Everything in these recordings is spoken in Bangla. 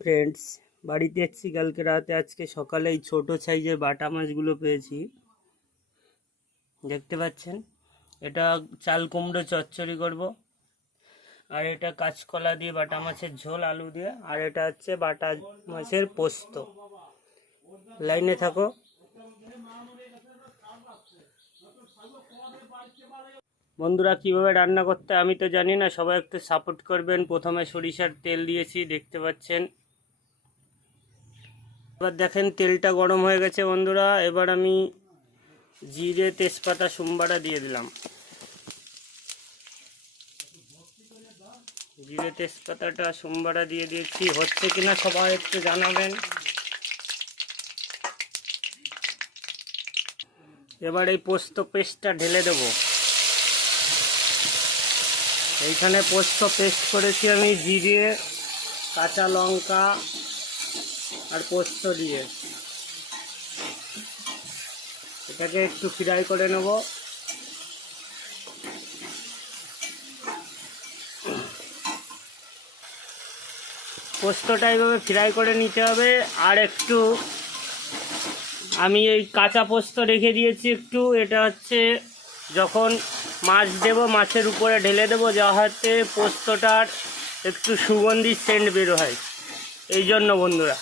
ফ্রেন্ডস বাড়িতে এসেছি, কালকে রাতে আজকে সকালে এই ছোটো সাইজের বাটা মাছগুলো পেয়েছি। দেখতে পাচ্ছেন? এটা চাল কুমড়ো চচ্চড়ি করব। আর এটা কাঁচকলা দিয়ে, বাটা মাছের ঝোল, আলু দিয়ে। আর এটা হচ্ছে বাটা মাছের পোস্ত। লাইনে থাকো। বন্ধুরা, কীভাবে রান্না করতে আমি তো জানি না। সবাই একটু সাপোর্ট করবেন। প্রথমে সরিষার তেল দিয়েছি, দেখতে পাচ্ছেন। এবার দেখেন তেলটা গরম হয়ে গেছে বন্ধুরা। এবার আমি জিরে, তেজপাতা সোমবারা দিয়ে দিলাম। জিরে, তেজপাতাটা সোমবারা দিয়ে দিয়েছি। হচ্ছে কিনা সবাই একটু জানাবেন। এবার এই পোস্ত পেস্টটা ঢেলে দেবো। এইখানে পোস্ত পেস্ট করেছি আমি জিরে, কাঁচা লঙ্কা আর পোস্ত দিয়ে। এটাকে একটু ফ্রাই করে নেব। পোস্তটা এইভাবে ফ্রাই করে নিতে হবে। আর একটু আমি এই কাঁচা পোস্ত রেখে দিয়েছি একটু। এটা হচ্ছে যখন মাছ দেব, মাছের উপরে ঢেলে দেবো, যাহাতে পোস্তটার একটু সুগন্ধি সেন্ট বেরো হয়। এই জন্য বন্ধুরা।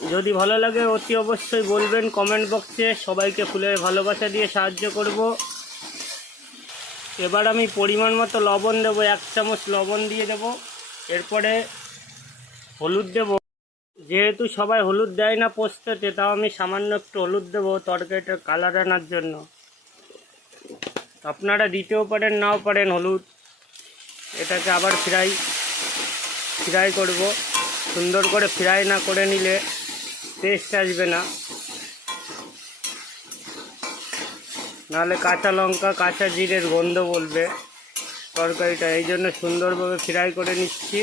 যদি ভালো লাগে, অতি অবশ্যই বলবেন কমেন্ট বক্সে সবাইকে ফুলের ভালোবাসা দিয়ে সাহায্য করব। এবার আমি পরিমাণ মতো লবণ দেবো, এক চামচ লবণ দিয়ে দেব। এরপরে হলুদ দেব। যেহেতু সবাই হলুদ দেয় না পোস্ততে, তাও আমি সামান্য একটু হলুদ দেবো তরকারিটার কালার আনার জন্য। আপনারা দিতেও পারেন, নাও পারেন হলুদ। এটাকে আবার ফ্রাই ফ্রাই করব। সুন্দর করে ফ্রাই না করে নিলে টেস্ট আসবে না। নাহলে কাঁচা লঙ্কা, কাঁচা জিরের গন্ধ বলবে তরকারিটা। এই জন্য সুন্দরভাবে ফ্রাই করে নিচ্ছি।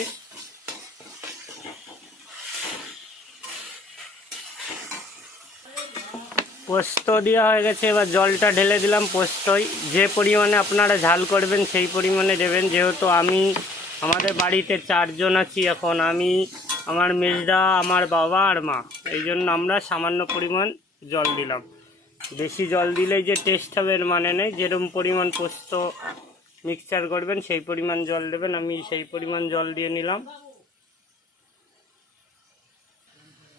পোস্ত দেওয়া হয়ে গেছে, এবার জলটা ঢেলে দিলাম পোস্তই। যে পরিমাণে আপনারা ঝাল করবেন সেই পরিমাণে দেবেন। যেহেতু আমি, আমাদের বাড়িতে চারজন আছি এখন, আমি আমার মেজদা আমার বাবা আর মা। এই জন্য আমরা সামান্য পরিমাণ জল দিলাম। বেশি জল দিলেই যে টেস্ট হবে এর মানে নেই। যেরকম পরিমাণ পোস্ত মিক্সচার করবেন, সেই পরিমাণ জল দেবেন। আমি সেই পরিমাণ জল দিয়ে নিলাম।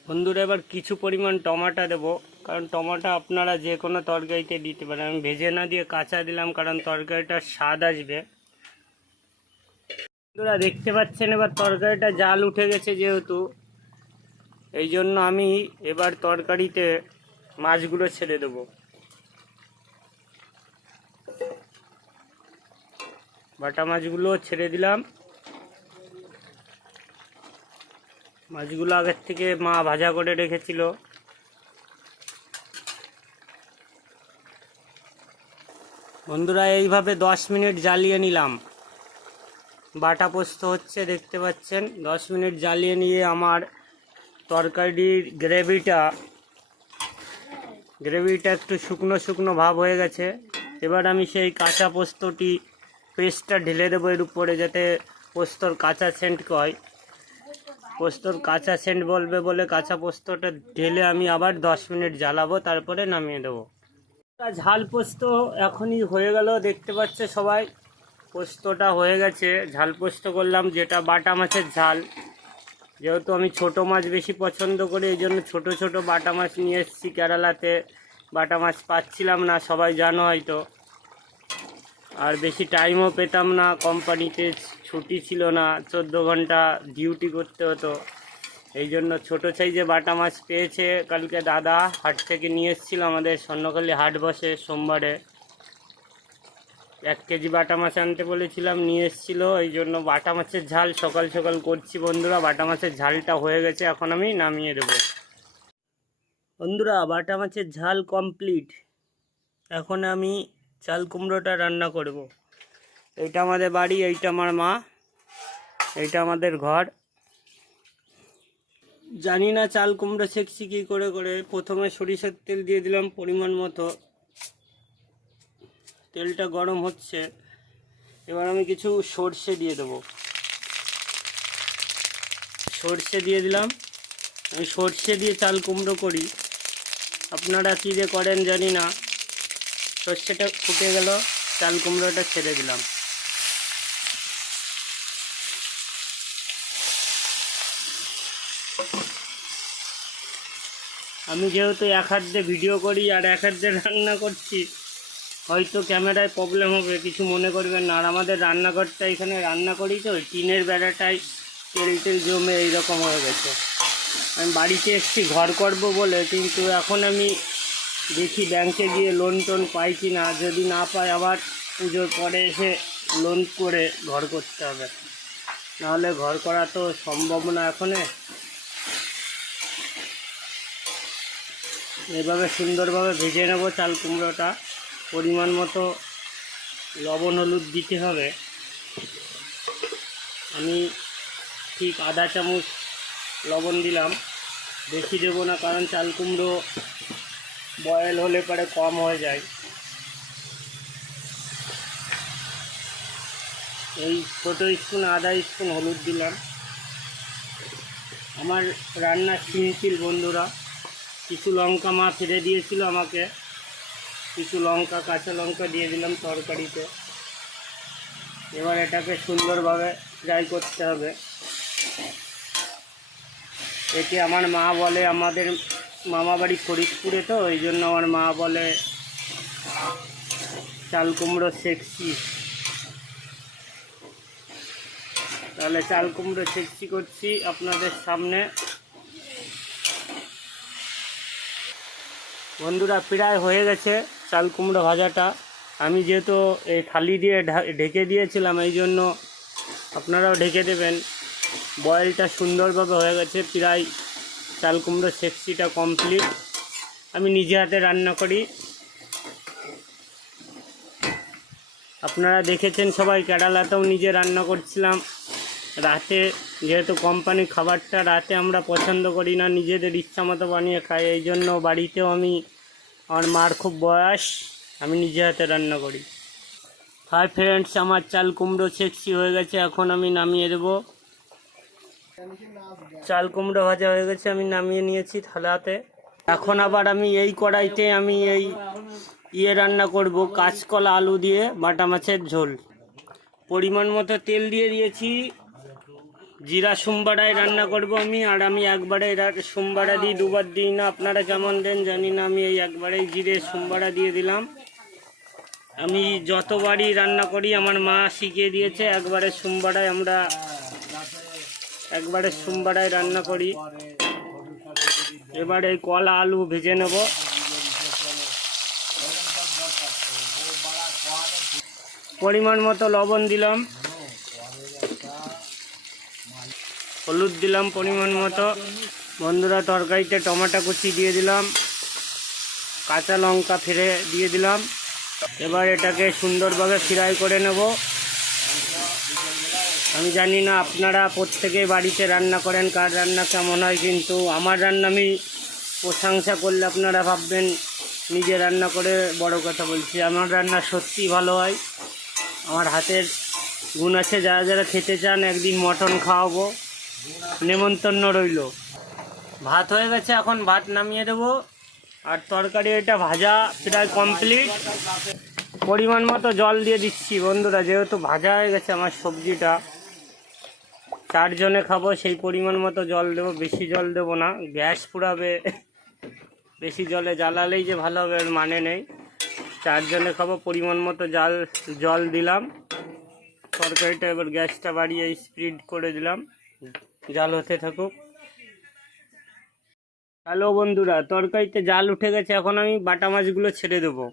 বন্ধুরা, এবার কিছু পরিমাণ টমাটো দেবো। কারণ টমাটো আপনারা যে কোনো তরকারিতে দিতে পারেন। আমি ভেজে না দিয়ে কাঁচা দিলাম, কারণ তরকারিটার স্বাদ আসবে। বন্ধুরা দেখতে পাচ্ছেন, এবার তরকারিটা জাল উঠে গেছে যেহেতু। এই জন্য আমি এবার তরকারিতে মাছগুলো ছেড়ে দেবো। বাটা মাছগুলো ছেড়ে দিলাম। মাছগুলো আগের থেকে মা ভাজা করে রেখেছিল। বন্ধুরা, এইভাবে দশ মিনিট জ্বালিয়ে নিলাম। বাটা পোস্ত হচ্ছে, দেখতে পাচ্ছেন। দশ মিনিট জ্বালিয়ে নিয়ে আমার তরকারির গ্রেভিটা গ্রেভিটা একটু শুকনো শুকনো ভাব হয়ে গেছে। এবার আমি সেই কাঁচা পোস্তটি, পেস্টটা ঢেলে দেবো এর উপরে যাতে পোস্তর কাঁচা সেন্ট হয়। পোস্তর কাঁচা সেন্ট বলবে বলে কাঁচা পোস্তটা ঢেলে আমি আবার দশ মিনিট জ্বালাবো, তারপরে নামিয়ে দেবো। ঝাল পোস্ত এখনই হয়ে গেল, দেখতে পাচ্ছে সবাই। পোস্তটা হয়ে গেছে, ঝাল পোস্ত করলাম, যেটা বাটা মাছের ঝাল। যেহেতু আমি ছোট মাছ বেশি পছন্দ করি, এই জন্য ছোটো ছোটো বাটা মাছ নিয়ে এসেছি কেরালাতে। বাটা মাছ পাচ্ছিলাম না, সবাই জানো হয়তো। আর বেশি টাইমও পেতাম না কোম্পানিতে ছুটি ছিল না, চোদ্দ ঘণ্টা ডিউটি করতে হতো। এই জন্য ছোটো সাইজে বাটা মাছ পেয়েছে। কালকে দাদা হাট থেকে নিয়ে এসেছিল আমাদের স্বর্ণকালী হাট বসে সোমবারে। এক কেজি বাটা মাছ আনতে বলেছিলাম, নিয়ে এসেছিল। এই জন্য বাটা মাছের ঝাল সকাল সকাল করছি বন্ধুরা। বাটা মাছের ঝালটা হয়ে গেছে, এখন আমি নামিয়ে দেবো। বন্ধুরা, বাটা মাছের ঝাল কমপ্লিট। এখন আমি চাল কুমড়োটা রান্না করব। এইটা আমাদের বাড়ি, এইটা আমার মা, এইটা আমাদের ঘর। জানি না চাল কুমড়ো ছেঁকছি কী করে করে। প্রথমে সরিষার তেল দিয়ে দিলাম পরিমাণ মতো। তেলটা গরম হচ্ছে, এবার আমি কিছু সর্ষে দিয়ে দেবো। সর্ষে দিয়ে দিলাম। আমি সর্ষে দিয়ে চাল কুমড়ো করি। আপনারা কী দিয়ে করেন জানি না। সর্ষেটা ফুটে গেল, চাল কুমড়োটা ছেড়ে দিলাম। আমি যেহেতু এক হাত দিয়ে ভিডিও করি আর এক হাত দিয়ে রান্না করছি হয়তো ক্যামেরায় প্রবলেম হবে, কিছু মনে করবেন না। আর আমাদের রান্নাঘরটা এখানে রান্না করি তো টিনের বেড়াটায় তেল টেল জমে এইরকম হয়ে গেছে। আমি বাড়িতে এসেছি, ঘর করব বলে, কিন্তু এখন আমি দেখি ব্যাংকে গিয়ে লোন টোন পাই কি না যদি না পাই, আবার পুজোর পরে এসে লোন করে ঘর করতে হবে। নাহলে ঘর করা তো সম্ভব না এখনে। এভাবে সুন্দরভাবে ভেজে নেব চাল কুমড়োটা। পরিমাণ মতো লবণ হলুদ দিতে হবে। আমি ঠিক আধা চামচ লবণ দিলাম। বেশি দেবো না, কারণ চাল কুমড়ো বয়েল হলে পরে কম হয়ে যায়। এই ছোটো স্পুন, আধা স্পুন হলুদ দিলাম। আমার রান্না সিম্পল বন্ধুরা, কিছু লঙ্কা মা ফিরে দিয়েছিল আমাকে। কিছু লঙ্কা, কাঁচা লঙ্কা দিয়ে দিলাম তরকারিতে। এবার এটাকে সুন্দরভাবে ফ্রাই করতে হবে। একে আমার মা বলে, আমাদের মামা বাড়ি ফরিদপুরে তো, ওই জন্য আমার মা বলে, চাল কুমড়ো সেকসি তাহলে চাল কুমড়ো সেকসি করছি আপনাদের সামনে। বন্ধুরা, প্রায় হয়ে গেছে। চাল কুমড়ো ভাজাটা। আমি যেহেতু এই থালি দিয়ে ঢেকে দিয়েছিলাম, এই জন্য আপনারাও ঢেকে দেবেন। বয়েলটা সুন্দরভাবে হয়ে গেছে, প্রায় চাল কুমড়ো সেক্সিটা কমপ্লিট। আমি নিজে হাতে রান্না করি। আপনারা দেখেছেন সবাই কেরালাতেও নিজে রান্না করছিলাম। রাতে যেহেতু কোম্পানির খাবারটা রাতে আমরা পছন্দ করি না, নিজেদের ইচ্ছা মতো বানিয়ে খাই, এই জন্য বাড়িতেও আমি আমার মার খুব বয়স, আমি নিজে হাতে রান্না করি। হাই ফ্রেন্ডস আমার চাল কুমড়ো সেক্সি হয়ে গেছে, এখন আমি নামিয়ে দেবো। চাল কুমড়ো ভাজা হয়ে গেছে, আমি নামিয়ে নিয়েছি থালাতে। এখন আবার আমি এই কড়াইতে আমি এই ইয়ে রান্না করব, কাঁচকলা আলু দিয়ে বাটা মাছের ঝোল। পরিমাণ মতো তেল দিয়ে দিয়েছি। জিরা সোমবারায় রান্না করব আমি, আর আমি একবারে সোমবারা দিই, দুবার দিই না। আপনারা কেমন দেন জানি না, আমি এই একবারেই জিরে সোমবারা দিয়ে দিলাম। আমি যতবারই রান্না করি, আমার মা শিখিয়ে দিয়েছে, একবারে সোমবারায় আমরা একবারে সোমবারায় রান্না করি। এবার কলা আলু ভেজে নেব। পরিমাণ মতো লবণ দিলাম। হলুদ দিলাম পরিমাণ মতো। বন্ধুরা তরকারিতে টমেটো কুচি দিয়ে দিলাম। কাঁচা লঙ্কা ফিরে দিয়ে দিলাম। এবার এটাকে সুন্দরভাবে ফ্রাই করে নেব। আমি জানি না আপনারা প্রত্যেকে বাড়িতে রান্না করেন, কার রান্না কেমন হয়, কিন্তু আমার রান্না আমি প্রশংসা করলে আপনারা ভাববেন, নিজে রান্না করে বড় কথা বলছি। আমার রান্না সত্যি ভালো হয়। আমার হাতের গুণ আছে, যারা যারা খেতে চান একদিন মটন খাওয়াবো। নেমন্তন্ন রইল। ভাত হয়ে গেছে, এখন ভাত নামিয়ে দেবো। আর তরকারি, এটা ভাজা প্রায় কমপ্লিট পরিমাণ মতো জল দিয়ে দিচ্ছি বন্ধুরা, যেহেতু ভাজা হয়ে গেছে আমার সবজিটা। চারজনে খাব, সেই পরিমাণ মতো জল দেবো, বেশি জল দেবো না, গ্যাস পুরাবে বেশি জলে জ্বালালেই যে ভালো হবে, এর মানে নেই। চারজনে খাব, পরিমাণ মতো জাল, জল দিলাম। তরকারিটা এবার গ্যাসটা বাড়িয়ে স্প্রিড করে দিলাম। জাল হতে থাকুক। হ্যালো বন্ধুরা, তরকারিতে জাল উঠে গেছে, এখন আমি বাটা মাছগুলো ছেড়ে দেবো।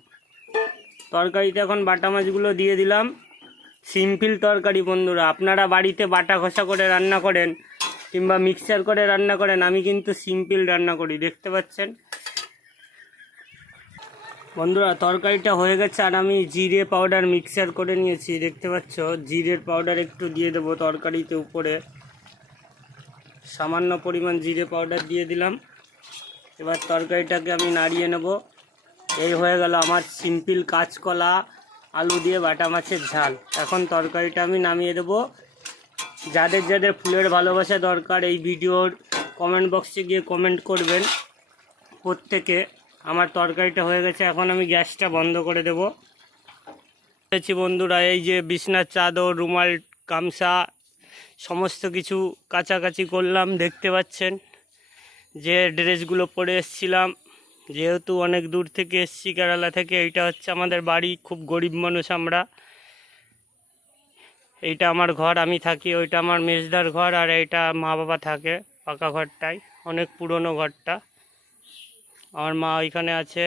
তরকারিতে এখন বাটা মাছগুলো দিয়ে দিলাম। সিম্পল তরকারি বন্ধুরা, আপনারা বাড়িতে বাটা ঘষা করে রান্না করেন কিংবা মিক্সচার করে রান্না করেন, আমি কিন্তু সিম্পল রান্না করি, দেখতে পাচ্ছেন? বন্ধুরা, তরকারিটা হয়ে গেছে আর আমি জিরে পাউডার মিক্সচার করে নিয়েছি, দেখতে পাচ্ছ? জিরের পাউডার একটু দিয়ে দেবো তরকারিতে উপরে। সামান্য পরিমাণ জিরে পাউডার দিয়ে দিলাম। এবার তরকারিটাকে আমি নাড়িয়ে নেব। এই হয়ে গেল আমার সিম্পল কাঁচকলা, আলু দিয়ে বাটা মাছের ঝাল। এখন তরকারিটা আমি নামিয়ে দেবো। যাদের যাদের ফুলের ভালোবাসা দরকার, এই ভিডিওর কমেন্ট বক্সে গিয়ে কমেন্ট করবেন। প্রত্যেকে আমার তরকারিটা হয়ে গেছে, এখন আমি গ্যাসটা বন্ধ করে দেব। বন্ধুরা, এই যে বিছনার চাদর, রুমাল, গামছা সমস্ত কিছু কাছাকাছি করলাম, দেখতে পাচ্ছেন যে ড্রেসগুলো পরে এসছিলাম। যেহেতু অনেক দূর থেকে এসছি, কেরালা থেকে, এইটা হচ্ছে আমাদের বাড়ি, খুব গরিব মানুষ আমরা। এইটা আমার ঘর, আমি থাকি, ওইটা আমার মেজদার ঘর, আর এইটা মা বাবা থাকে পাকা ঘরটাই, অনেক পুরনো ঘরটা। আমার মা ওইখানে আছে।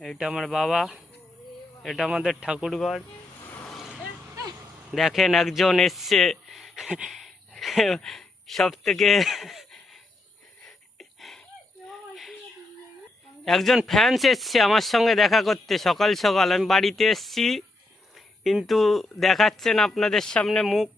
এইটা আমার বাবা, এটা আমাদের ঠাকুর ঘর দেখেন একজন এসছে। সব থেকে একজন ফ্যান্স এসছে আমার সঙ্গে দেখা করতে সকাল সকাল। আমি বাড়িতে এসছি, কিন্তু দেখাচ্ছেন আপনাদের সামনে মুখ।